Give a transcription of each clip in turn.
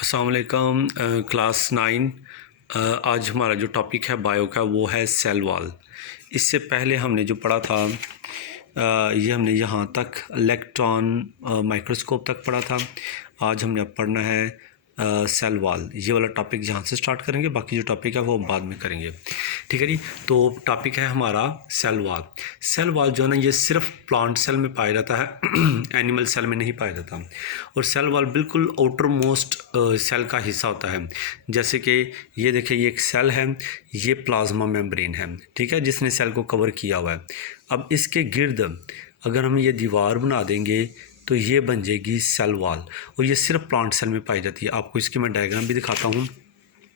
अस्सलाम वालेकुम क्लास 9। आज हमारा जो टॉपिक है बायो का वो है सेल वॉल। इससे पहले हमने जो पढ़ा था ये हमने यहाँ तक इलेक्ट्रॉन माइक्रोस्कोप तक पढ़ा था। आज हमने अब पढ़ना है सेल वॉल। ये वाला टॉपिक यहाँ से स्टार्ट करेंगे, बाकी जो टॉपिक है वो बाद में करेंगे। ठीक है जी। तो टॉपिक है हमारा सेल वॉल। सेल वॉल जो है ना, ये सिर्फ प्लांट सेल में पाया जाता है, एनिमल सेल में नहीं पाया जाता। और सेल वॉल बिल्कुल आउटर मोस्ट सेल का हिस्सा होता है। जैसे कि ये देखिए, ये एक सेल है, ये प्लाज्मा मेम्ब्रेन है, ठीक है, जिसने सेल को कवर किया हुआ है। अब इसके गिर्द अगर हम ये दीवार बना देंगे तो ये बन जाएगी सेल वॉल। और ये सिर्फ प्लांट सेल में पाई जाती है। आपको इसकी मैं डायग्राम भी दिखाता हूँ।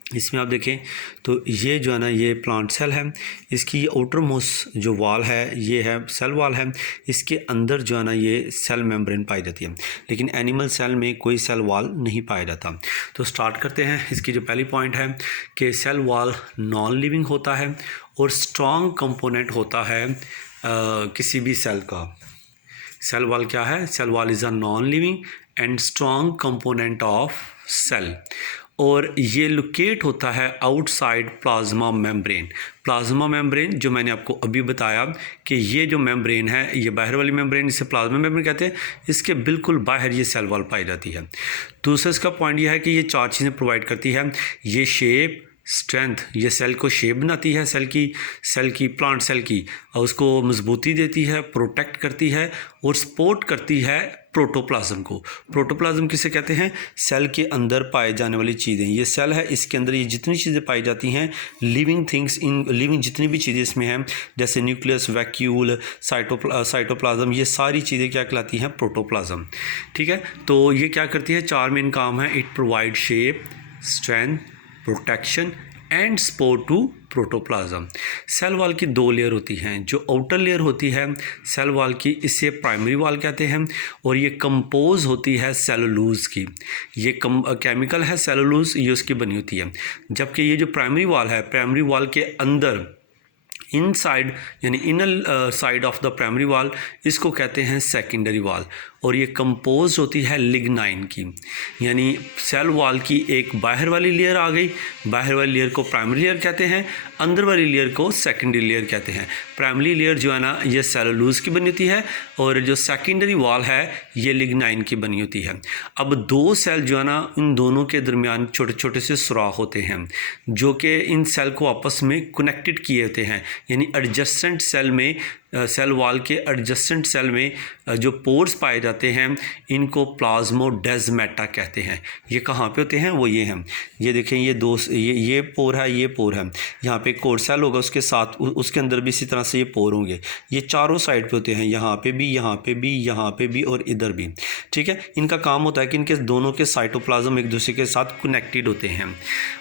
इसमें आप देखें तो ये जो है ना, ये प्लांट सेल है, इसकी आउटर मोस्ट जो वॉल है ये है सेल वॉल है। इसके अंदर जो है ना, ये सेल मेम्ब्रेन पाई जाती है। लेकिन एनिमल सेल में कोई सेल वॉल नहीं पाया जाता। तो स्टार्ट करते हैं। इसकी जो पहली पॉइंट है कि सेल वॉल नॉन लिविंग होता है और स्ट्रॉन्ग कंपोनेंट होता है किसी भी सेल का। सेल वॉल क्या है? Cell wall is a non living and strong component of cell. और ये लोकेट होता है outside plasma membrane. Plasma membrane जो मैंने आपको अभी बताया कि ये जो मेम्ब्रेन है, ये बाहर वाली मेम्ब्रेन, इसे प्लाज्मा मेम्ब्रेन कहते हैं। इसके बिल्कुल बाहर ये सेल वॉल पाई जाती है। दूसरा इसका पॉइंट ये है कि ये चार चीज़ें प्रोवाइड करती है। ये शेप, स्ट्रेंथ, ये सेल को शेप बनाती है, सेल की प्लांट सेल की, और उसको मजबूती देती है, प्रोटेक्ट करती है और सपोर्ट करती है प्रोटोप्लाज्म को। प्रोटोप्लाज्म किसे कहते हैं? सेल के अंदर पाए जाने वाली चीज़ें। ये सेल है, इसके अंदर ये जितनी चीज़ें पाई जाती हैं, लिविंग थिंग्स, इन लिविंग जितनी भी चीज़ें इसमें हैं, जैसे न्यूक्लियस, वैक्यूल, साइटोप्लाज्म, ये सारी चीज़ें क्या कहलाती हैं? प्रोटोप्लाज्म। ठीक है। तो ये क्या करती है? चार मेन काम है। It provide shape, strength, protection and support to protoplasm. Cell wall की दो लेयर होती हैं। जो आउटर लेयर होती है सेल वॉल की, इसे प्राइमरी वॉल कहते हैं। और ये कंपोज होती है सेलुलोज की। ये केमिकल है सेलुलोज, ये उसकी बनी होती है। जबकि ये जो प्राइमरी वॉल है, प्राइमरी वॉल के अंदर इनसाइड यानी inner side of the primary wall, इसको कहते हैं सेकेंडरी वॉल। और ये कंपोज होती है लिग्नाइन की। यानी सेल वॉल की एक बाहर वाली लेयर आ गई। बाहर वाली लेयर को प्राइमरी लेयर कहते हैं, अंदर वाली लेयर को सेकेंडरी लेयर कहते हैं। प्राइमरी लेयर जो है ना, ये सेलुलोज की बनी होती है, और जो सेकेंडरी वॉल है ये लिग्नाइन की बनी होती है। अब दो सेल जो है ना, इन दोनों के दरमियान छोटे छोटे से सुराख होते हैं, जो कि इन सेल को आपस में कनेक्टेड किए होते हैं। यानी एडजेसेंट सेल में, सेल वॉल के एडजेसेंट सेल में जो पोर्स पाए जाते हैं, इनको प्लाज्मोडेस्माटा कहते हैं। ये कहाँ पे होते हैं? वो ये हैं। ये देखें, ये पोर है, ये पोर है। यहाँ पे कोर सेल होगा, उसके साथ उसके अंदर भी इसी तरह से ये पोर होंगे। ये चारों साइड पे होते हैं, यहाँ पे भी, यहाँ पे भी, यहाँ पे भी और इधर भी। ठीक है। इनका काम होता है कि इनके दोनों के साइटोप्लाज्म एक दूसरे के साथ कनेक्टेड होते हैं।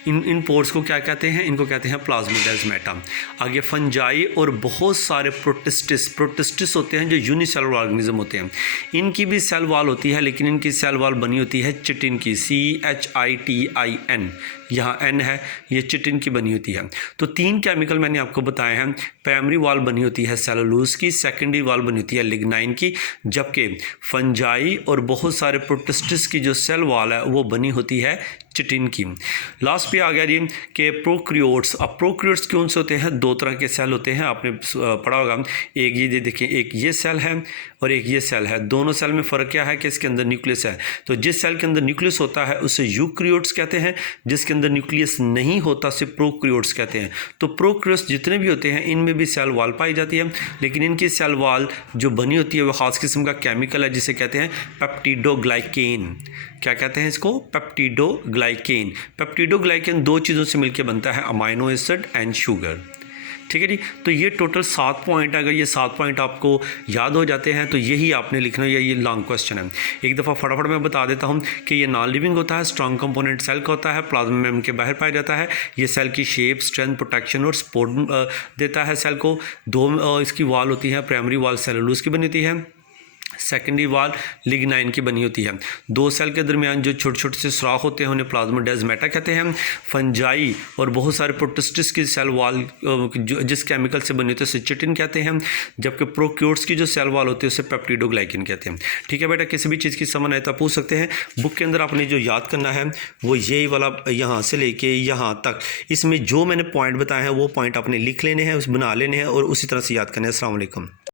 इन पोर्स को क्या कहते हैं? इनको कहते हैं प्लाज्मोडेस्माटा। आगे फंजाई और बहुत सारे प्रोटिस्टिस होते हैं, जो यूनिसेलुलर ऑर्गेनिज्म होते हैं। इनकी भी सेल वॉल होती है, लेकिन इनकी सेल वॉल बनी होती है चिटिन की, CHITIN। यहाँ N है, ये चिटिन की बनी होती है। तो तीन केमिकल मैंने आपको बताए हैं। प्राइमरी वॉल बनी होती है सेलुलोज की, सेकेंडरी वॉल बनी होती है लिग्नाइन की, जबकि फंजाई और बहुत सारे प्रोटिस्टिस की जो सेल वॉल है वो बनी होती है चिटिन की। लास्ट पे आ गया जी कि प्रोक्रियोट्स। अब प्रोक्रियोट्स कौन से होते हैं? दो तरह के सेल होते हैं, आपने पढ़ा होगा। एक ये देखिए, एक ये सेल है और एक ये सेल है। दोनों सेल में फ़र्क क्या है कि इसके अंदर न्यूक्लियस है। तो जिस सेल के अंदर न्यूक्लियस होता है उसे यूक्रियोट्स कहते हैं, जिसके अंदर न्यूक्लियस नहीं होता उसे प्रोक्रियोट्स कहते हैं। तो प्रोक्रियोट्स जितने भी होते हैं, इनमें भी सेल वॉल पाई जाती है, लेकिन इनकी सेल वॉल जो बनी होती है वो ख़ास किस्म का केमिकल है, जिसे कहते हैं पेप्टिडोग्लाइकेन। क्या कहते हैं इसको? पेप्टिडोग्लाइकेन। पेप्टिडोग्लाइकेन दो चीज़ों से मिलकर बनता है, अमाइनो एसिड एंड शुगर। ठीक है जी। तो ये टोटल 7 पॉइंट है। अगर ये 7 पॉइंट आपको याद हो जाते हैं तो यही आपने लिखना है, ये लॉन्ग क्वेश्चन है। एक दफ़ा फटाफट मैं बता देता हूँ कि ये नॉन लिविंग होता है, स्ट्रॉन्ग कंपोनेंट सेल का होता है, प्लाज्मा मेम्ब्रेन के बाहर पाया जाता है। ये सेल की शेप, स्ट्रेंथ, प्रोटेक्शन और सपोर्ट देता है सेल को। दो इसकी वॉल होती है, प्राइमरी वॉल सेलुलोज की बनी होती है, सेकेंडरी वाल लिग्नाइन की बनी होती है। दो सेल के दरमियान जो छोटे छोटे से सुराख होते हैं उन्हें प्लाज्मोडेस्माटा कहते हैं। फंजाई और बहुत सारे प्रोटिस्टिस की सेल वाल जिस केमिकल से बनी होती है उसे चिटिन कहते हैं, जबकि प्रोक्यूट्स की जो सेल वाल होती है उसे पेप्टिडोग्लाइकिन कहते हैं। ठीक है बेटा, किसी भी चीज़ की समझ आए तो पूछ सकते हैं। बुक के अंदर आपने जो याद करना है वो यही वाला यहाँ से लेके यहाँ तक, इसमें जो मैंने पॉइंट बताए हैं वो पॉइंट आपने लिख लेने हैं, बना लेने हैं और उसी तरह से याद करना है। अस्सलाम वालेकुम।